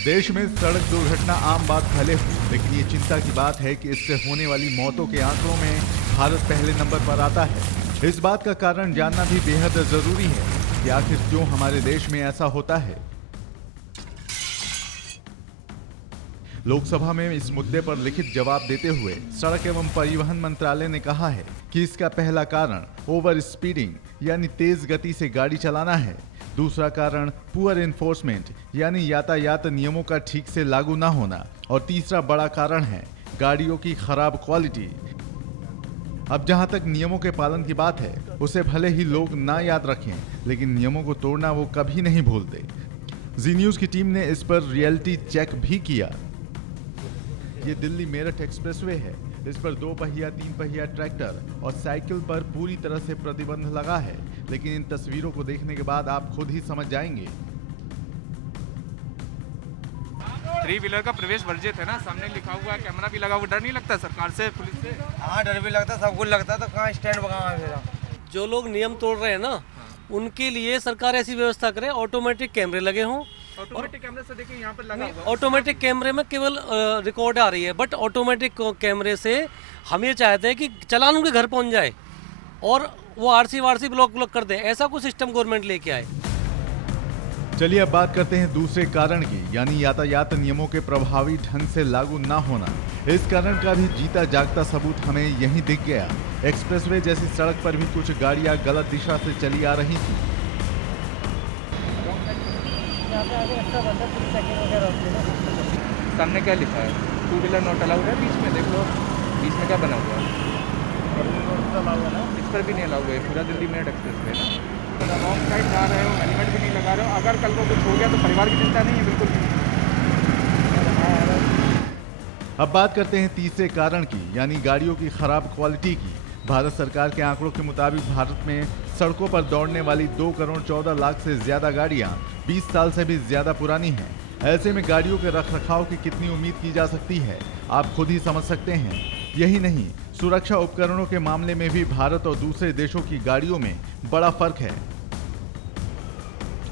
देश में सड़क दुर्घटना आम बात भले हो, लेकिन ये चिंता की बात है कि इससे होने वाली मौतों के आंकड़ों में भारत पहले नंबर पर आता है। इस बात का कारण जानना भी बेहद जरूरी है कि आखिर क्यों हमारे देश में ऐसा होता है। लोकसभा में इस मुद्दे पर लिखित जवाब देते हुए सड़क एवं परिवहन मंत्रालय ने कहा है कि इसका पहला कारण ओवर स्पीडिंग यानी तेज गति से गाड़ी चलाना है। दूसरा कारण पुअर एनफोर्समेंट यानी यातायात नियमों का ठीक से लागू ना होना, और तीसरा बड़ा कारण है गाड़ियों की खराब क्वालिटी। अब जहां तक नियमों के पालन की बात है, उसे भले ही लोग ना याद रखें, लेकिन नियमों को तोड़ना वो कभी नहीं भूलते। जी न्यूज की टीम ने इस पर रियलिटी चेक भी किया। ये दिल्ली मेरठ एक्सप्रेसवे है। इस पर 2 पहिया 3 पहिया ट्रैक्टर और साइकिल पर पूरी तरह से प्रतिबंध लगा है, लेकिन इन तस्वीरों को देखने के बाद आप खुद ही समझ जाएंगे। 3 व्हीलर का प्रवेश वर्जित है ना, सामने लिखा हुआ है, कैमरा भी लगा हुआ। डर नहीं लगता सरकार से, पुलिस से? हाँ, डर भी लगता, सब कुछ लगता, तो कहाँ स्टैंड कहाँ मेरा। जो लोग नियम तोड़ रहे हैं ना, उनके लिए सरकार ऐसी व्यवस्था करे, ऑटोमेटिक कैमरे लगे हों। ऑटोमेटिक कैमरे से देखिए यहाँ पर लगा हुआ है। ऑटोमेटिक कैमरे में केवल रिकॉर्ड आ रही है, बट ऑटोमेटिक कैमरे से हम ये चाहते हैं कि चालान उनके घर पहुंच जाए और वो आरसी वारसी ब्लॉक कर दे। ऐसा कुछ सिस्टम गवर्नमेंट लेके आए। चलिए अब बात करते हैं दूसरे कारण की, यानी यातायात नियमों के प्रभावी ढंग से लागू ना होना। इस कारण का भी जीता जागता सबूत हमें यहीं दिख गया। एक्सप्रेसवे जैसी सड़क पर भी कुछ गाड़ियां गलत दिशा से चली आ रही थी। सामने क्या लिखा है? 2 व्हीलर नॉट अलाउड है। बीच में देख लो, बीच में क्या बना हुआ है? इस पर भी नहीं अलाउड है। पूरा दिल्ली मेरठ एक्सप्रेस है ना। रॉन्ग साइड जा रहे हो, हेलमेट भी नहीं लगा रहे हो। अगर कल को कुछ हो गया तो परिवार की चिंता नहीं है, बिल्कुल भी। अब बात करते हैं तीसरे कारण की, यानी गाड़ियों की खराब क्वालिटी की। भारत सरकार के आंकड़ों के मुताबिक भारत में सड़कों पर दौड़ने वाली 2 करोड़ 14 लाख से ज्यादा गाड़ियां 20 साल से भी ज्यादा पुरानी हैं। ऐसे में गाड़ियों के रखरखाव की कितनी उम्मीद की जा सकती है, आप खुद ही समझ सकते हैं। यही नहीं, सुरक्षा उपकरणों के मामले में भी भारत और दूसरे देशों की गाड़ियों में बड़ा फर्क है।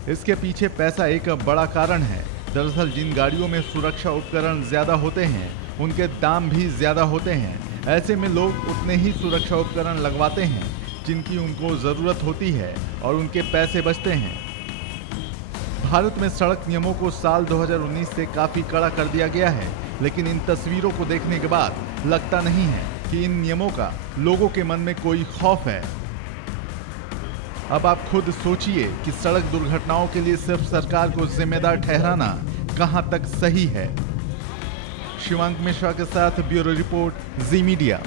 इसके पीछे पैसा एक बड़ा कारण है। दरअसल जिन गाड़ियों में सुरक्षा उपकरण ज्यादा होते हैं, उनके दाम भी ज्यादा होते हैं। ऐसे में लोग उतने ही सुरक्षा उपकरण लगवाते हैं जिनकी उनको जरूरत होती है, और उनके पैसे बचते हैं। भारत में सड़क नियमों को साल 2019 से काफी कड़ा कर दिया गया है, लेकिन इन तस्वीरों को देखने के बाद लगता नहीं है कि इन नियमों का लोगों के मन में कोई खौफ है। अब आप खुद सोचिए कि सड़क दुर्घटनाओं के लिए सिर्फ सरकार को जिम्मेदार ठहराना कहां तक सही है। शिवांक मिश्रा के साथ ब्यूरो रिपोर्ट, जी मीडिया।